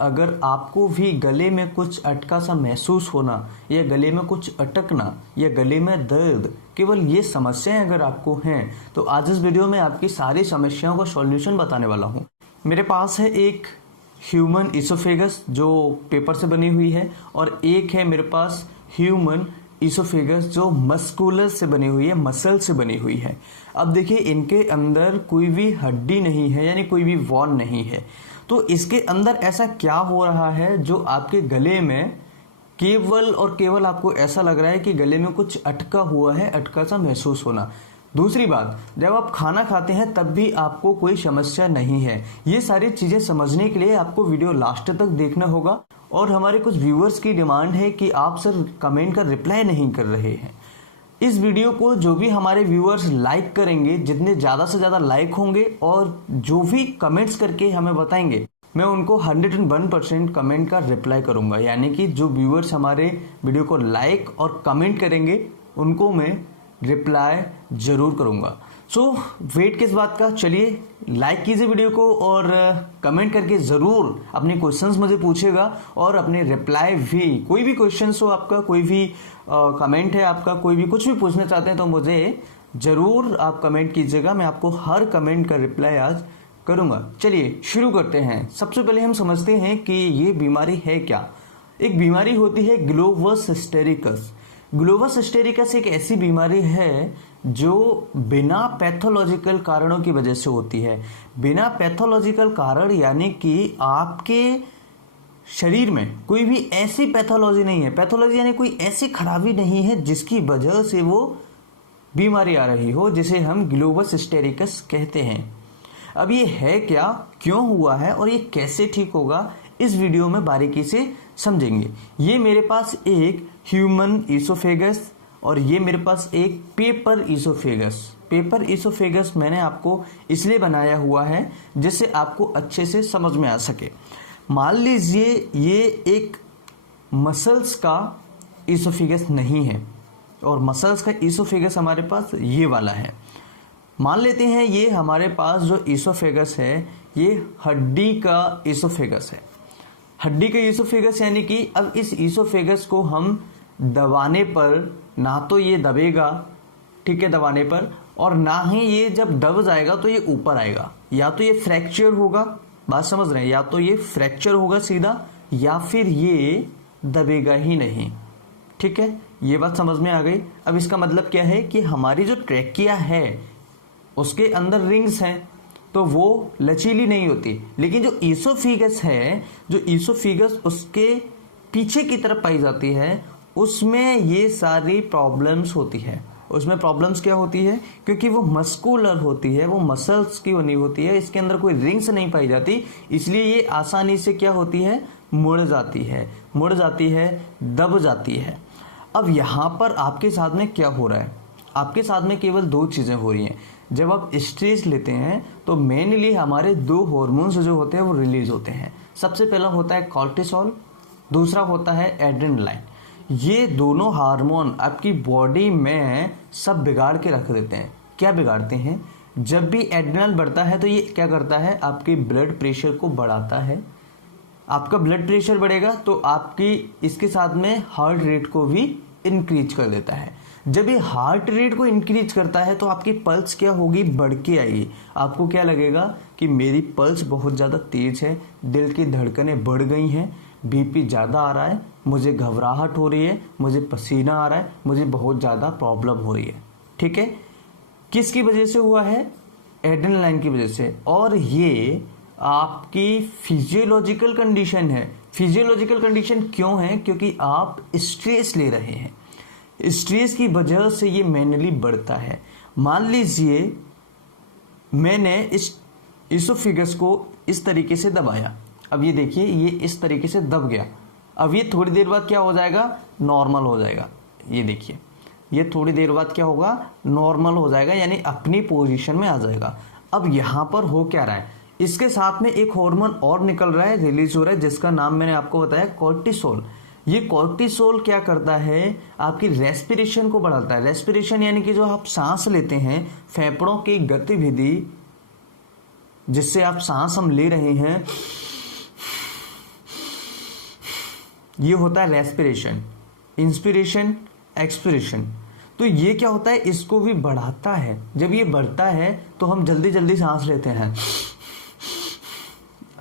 अगर आपको भी गले में कुछ अटका सा महसूस होना या गले में कुछ अटकना या गले में दर्द, केवल ये समस्याएं अगर आपको हैं तो आज इस वीडियो में आपकी सारी समस्याओं का सॉल्यूशन बताने वाला हूँ। मेरे पास है एक ह्यूमन इसोफेगस जो पेपर से बनी हुई है और एक है मेरे पास ह्यूमन इसोफेगस जो मस्कुलर से बनी हुई है, मसल से बनी हुई है। अब देखिए इनके अंदर कोई भी हड्डी नहीं है, यानी कोई भी वॉन नहीं है। तो इसके अंदर ऐसा क्या हो रहा है जो आपके गले में केवल और केवल आपको ऐसा लग रहा है कि गले में कुछ अटका हुआ है, अटका सा महसूस होना। दूसरी बात, जब आप खाना खाते हैं तब भी आपको कोई समस्या नहीं है। ये सारी चीजें समझने के लिए आपको वीडियो लास्ट तक देखना होगा। और हमारे कुछ व्यूअर्स की डिमांड है कि आप सर कमेंट का रिप्लाई नहीं कर रहे हैं। इस वीडियो को जो भी हमारे व्यूअर्स लाइक करेंगे, जितने ज़्यादा से ज़्यादा लाइक होंगे और जो भी कमेंट्स करके हमें बताएंगे, मैं उनको 101% कमेंट का रिप्लाई करूंगा। यानी कि जो व्यूअर्स हमारे वीडियो को लाइक और कमेंट करेंगे उनको मैं रिप्लाई जरूर करूंगा। सो वेट किस बात का, चलिए लाइक कीजिए वीडियो को और कमेंट करके ज़रूर अपने क्वेश्चंस मुझे पूछेगा और अपने रिप्लाई भी, कोई भी क्वेश्चंस हो आपका, कोई भी कमेंट है आपका, कोई भी कुछ भी पूछना चाहते हैं तो मुझे ज़रूर आप कमेंट कीजिएगा। मैं आपको हर कमेंट का रिप्लाई आज करूंगा। चलिए शुरू करते हैं। सबसे पहले हम समझते हैं कि ये बीमारी है क्या। एक बीमारी होती है ग्लोवस हिस्टेरिकस। ग्लोवस हिस्टेरिकस एक ऐसी बीमारी है जो बिना पैथोलॉजिकल कारणों की वजह से होती है। बिना पैथोलॉजिकल कारण यानी कि आपके शरीर में कोई भी ऐसी पैथोलॉजी नहीं है। पैथोलॉजी यानी कोई ऐसी खराबी नहीं है जिसकी वजह से वो बीमारी आ रही हो, जिसे हम ग्लोवस हिस्टेरिकस कहते हैं। अब ये है क्या, क्यों हुआ है और ये कैसे ठीक होगा, इस वीडियो में बारीकी से समझेंगे। ये मेरे पास एक ह्यूमन इसोफेगस और ये मेरे पास एक पेपर इसोफेगस। पेपर इसोफेगस मैंने आपको इसलिए बनाया हुआ है जिससे आपको अच्छे से समझ में आ सके। मान लीजिए ये एक मसल्स का इसोफेगस नहीं है और मसल्स का इसोफेगस हमारे पास ये वाला है। मान लेते हैं ये हमारे पास जो इसोफेगस है ये हड्डी का इसोफेगस है। हड्डी का इसोफेगस यानी कि अब इस इसोफेगस को हम दबाने पर ना तो ये दबेगा, ठीक है, दबाने पर, और ना ही ये जब दब जाएगा तो ये ऊपर आएगा। या तो ये फ्रैक्चर होगा, बात समझ रहे हैं, या तो ये फ्रैक्चर होगा सीधा या फिर ये दबेगा ही नहीं। ठीक है, ये बात समझ में आ गई। अब इसका मतलब क्या है कि हमारी जो ट्रैकिया है उसके अंदर रिंग्स हैं तो वो लचीली नहीं होती, लेकिन जो इसोफेगस है, जो इसोफेगस उसके पीछे की तरफ पाई जाती है, उसमें ये सारी प्रॉब्लम्स होती है। उसमें प्रॉब्लम्स क्या होती है, क्योंकि वो मस्कुलर होती है, वो मसल्स की बनी होती है, इसके अंदर कोई रिंग्स नहीं पाई जाती, इसलिए ये आसानी से क्या होती है, मुड़ जाती है, दब जाती है। अब यहाँ पर आपके साथ में क्या हो रहा है, आपके साथ में केवल दो चीज़ें हो रही हैं। जब आप स्ट्रेस लेते हैं तो मेनली हमारे दो हार्मोन्स जो होते हैं वो रिलीज होते हैं। सबसे पहला होता है कॉर्टिसोल, दूसरा होता है एड्रेनालाइन। ये दोनों हार्मोन आपकी बॉडी में सब बिगाड़ के रख देते हैं। क्या बिगाड़ते हैं, जब भी एड्रेनल बढ़ता है तो ये क्या करता है, आपके ब्लड प्रेशर को बढ़ाता है। आपका ब्लड प्रेशर बढ़ेगा तो आपकी इसके साथ में हार्ट रेट को भी इंक्रीज कर देता है। जब ये हार्ट रेट को इंक्रीज करता है तो आपकी पल्स क्या होगी, बढ़ के आएगी। आपको क्या लगेगा कि मेरी पल्स बहुत ज़्यादा तेज है, दिल की धड़कनें बढ़ गई हैं, बीपी ज़्यादा आ रहा है, मुझे घबराहट हो रही है, मुझे पसीना आ रहा है, मुझे बहुत ज़्यादा प्रॉब्लम हो रही है। ठीक है, किसकी वजह से हुआ है, एड्रेनालाइन की वजह से। और ये आपकी फिजियोलॉजिकल कंडीशन है। फिजियोलॉजिकल कंडीशन क्यों है, क्योंकि आप स्ट्रेस ले रहे हैं। स्ट्रेस की वजह से ये मेनली बढ़ता है। मान लीजिए मैंने इस इसोफेगस को इस तरीके से दबाया, अब ये देखिए ये इस तरीके से दब गया। अब ये थोड़ी देर बाद क्या हो जाएगा, नॉर्मल हो जाएगा। ये देखिए ये थोड़ी देर बाद क्या होगा, नॉर्मल हो जाएगा, यानी अपनी पोजीशन में आ जाएगा। अब यहाँ पर हो क्या रहा है, इसके साथ में एक हार्मोन और निकल रहा है, रिलीज हो रहा है, जिसका नाम मैंने आपको बताया कॉर्टिसोल। ये कॉर्टिसोल क्या करता है, आपकी रेस्पिरेशन को बढ़ाता है। रेस्पिरेशन यानी कि जो आप सांस लेते हैं, फेफड़ों की गतिविधि जिससे आप सांस हम ले रहे हैं, ये होता है रेस्पिरेशन, इंस्पिरेशन, एक्सपिरेशन। तो ये क्या होता है, इसको भी बढ़ाता है। जब ये बढ़ता है तो हम जल्दी जल्दी सांस लेते हैं,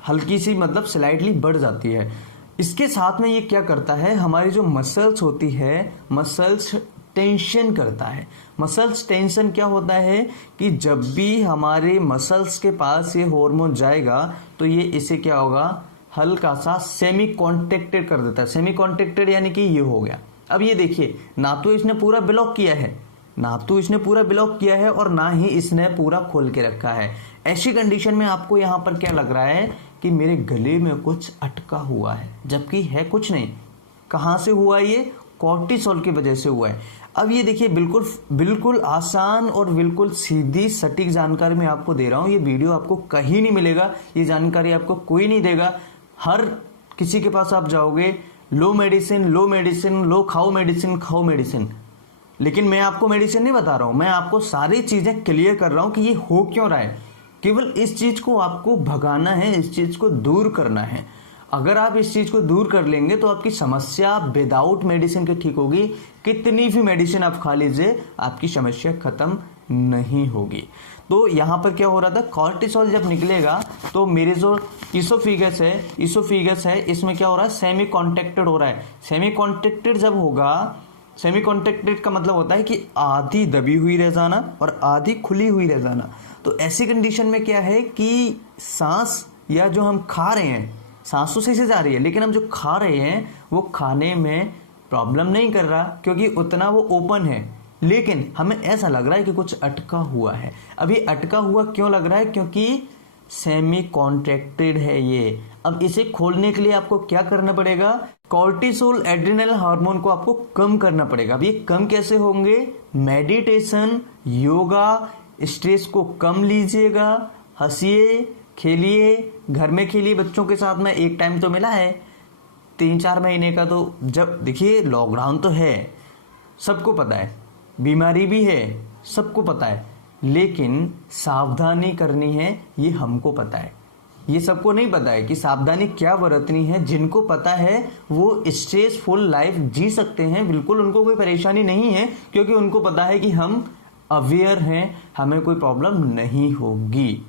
हल्की सी मतलब स्लाइटली बढ़ जाती है। इसके साथ में ये क्या करता है, हमारी जो मसल्स होती है, मसल्स टेंशन करता है। मसल्स टेंशन क्या होता है कि जब भी हमारे मसल्स के पास ये हार्मोन जाएगा तो ये इसे क्या होगा, हल्का सा सेमी कॉन्ट्रैक्टेड कर देता है। सेमी कॉन्ट्रैक्टेड यानी कि ये हो गया। अब ये देखिए, ना तो इसने पूरा ब्लॉक किया है, और ना ही इसने पूरा खोल के रखा है। ऐसी कंडीशन में आपको यहाँ पर क्या लग रहा है कि मेरे गले में कुछ अटका हुआ है, जबकि है कुछ नहीं। कहाँ से हुआ ये, कॉर्टिसोल की वजह से हुआ है। अब ये देखिए, बिल्कुल आसान और बिल्कुल सीधी सटीक जानकारी मैं आपको दे रहा हूँ। ये वीडियो आपको कहीं नहीं मिलेगा, ये जानकारी आपको कोई नहीं देगा। हर किसी के पास आप जाओगे, लो मेडिसिन, खाओ मेडिसिन, लेकिन मैं आपको मेडिसिन नहीं बता रहा हूं, मैं आपको सारी चीजें क्लियर कर रहा हूं कि ये हो क्यों रहा है। केवल इस चीज को आपको भगाना है, इस चीज को दूर करना है। अगर आप इस चीज को दूर कर लेंगे तो आपकी समस्या विदाउट मेडिसिन के ठीक होगी। कितनी भी मेडिसिन आप खा लीजिए, आपकी समस्या खत्म नहीं होगी। तो यहाँ पर क्या हो रहा था, कॉर्टिसोल जब निकलेगा तो मेरे जो इसोफिगस है, इसमें क्या हो रहा है, सेमी कॉन्ट्रैक्टेड हो रहा है। सेमी कॉन्ट्रैक्टेड जब होगा, सेमी कॉन्ट्रैक्टेड का मतलब होता है कि आधी दबी हुई रह जाना और आधी खुली हुई रह जाना। तो ऐसी कंडीशन में क्या है कि सांस या जो हम खा रहे हैं, सांस तो सही से जा रही है, लेकिन हम जो खा रहे हैं वो खाने में प्रॉब्लम नहीं कर रहा, क्योंकि उतना वो ओपन है। लेकिन हमें ऐसा लग रहा है कि कुछ अटका हुआ है। अभी अटका हुआ क्यों लग रहा है, क्योंकि सेमी कॉन्ट्रैक्टेड है ये। अब इसे खोलने के लिए आपको क्या करना पड़ेगा, कॉर्टिसोल एड्रिनल हार्मोन को आपको कम करना पड़ेगा। अब ये कम कैसे होंगे, मेडिटेशन, योगा, स्ट्रेस को कम लीजिएगा, हंसिए, खेलिए, घर में खेलिए बच्चों के साथ में। एक टाइम तो मिला है 3-4 महीने का, तो जब देखिए लॉकडाउन तो है, सबको पता है, बीमारी भी है, सबको पता है, लेकिन सावधानी करनी है ये हमको पता है। ये सबको नहीं पता है कि सावधानी क्या बरतनी है। जिनको पता है वो स्ट्रेसफुल लाइफ जी सकते हैं, बिल्कुल उनको कोई परेशानी नहीं है, क्योंकि उनको पता है कि हम अवेयर हैं, हमें कोई प्रॉब्लम नहीं होगी।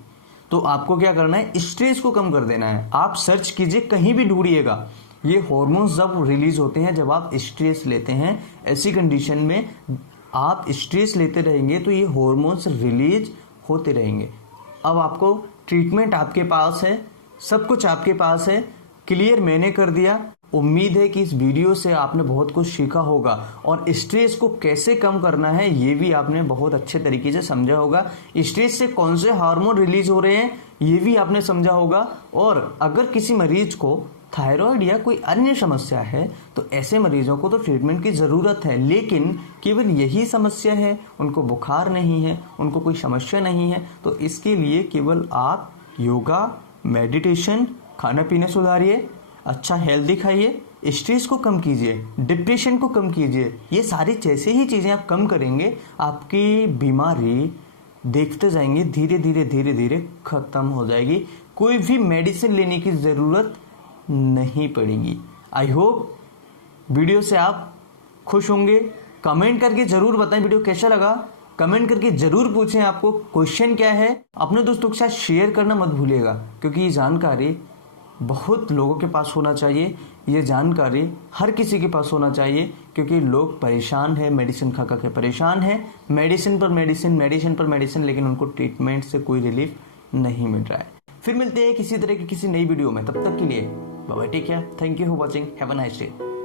तो आपको क्या करना है, स्ट्रेस को कम कर देना है। आप सर्च कीजिए, कहीं भी ढूंढिएगा, ये हार्मोन्स जब रिलीज होते हैं जब आप स्ट्रेस लेते हैं। ऐसी कंडीशन में आप स्ट्रेस लेते रहेंगे तो ये हार्मोन्स रिलीज होते रहेंगे। अब आपको ट्रीटमेंट आपके पास है, सब कुछ आपके पास है, क्लियर मैंने कर दिया। उम्मीद है कि इस वीडियो से आपने बहुत कुछ सीखा होगा और स्ट्रेस को कैसे कम करना है ये भी आपने बहुत अच्छे तरीके से समझा होगा। स्ट्रेस से कौन से हार्मोन रिलीज हो रहे हैं ये भी आपने समझा होगा। और अगर किसी मरीज को थायराइड या कोई अन्य समस्या है तो ऐसे मरीजों को तो ट्रीटमेंट की ज़रूरत है, लेकिन केवल यही समस्या है, उनको बुखार नहीं है, उनको कोई समस्या नहीं है, तो इसके लिए केवल आप योगा, मेडिटेशन, खाना पीना सुधारिए, अच्छा हेल्दी खाइए, स्ट्रेस को कम कीजिए, डिप्रेशन को कम कीजिए। ये सारी जैसे ही चीज़ें आप कम करेंगे, आपकी बीमारी देखते जाएंगे धीरे धीरे खत्म हो जाएगी। कोई भी मेडिसिन लेने की ज़रूरत नहीं पड़ेगी। आई होप वीडियो से आप खुश होंगे। कमेंट करके जरूर बताएं वीडियो कैसा लगा, कमेंट करके जरूर पूछें आपको क्वेश्चन क्या है। अपने दोस्तों के साथ शेयर करना मत भूलिएगा, क्योंकि ये जानकारी बहुत लोगों के पास होना चाहिए। ये जानकारी हर किसी के पास होना चाहिए, क्योंकि लोग परेशान है, मेडिसिन खा के परेशान है, मेडिसिन पर मेडिसिन, लेकिन उनको ट्रीटमेंट से कोई रिलीफ नहीं मिल रहा है। फिर मिलते हैं किसी तरह की किसी नई वीडियो में, तब तक के लिए bye bye, take care, thank you for watching, have a nice day.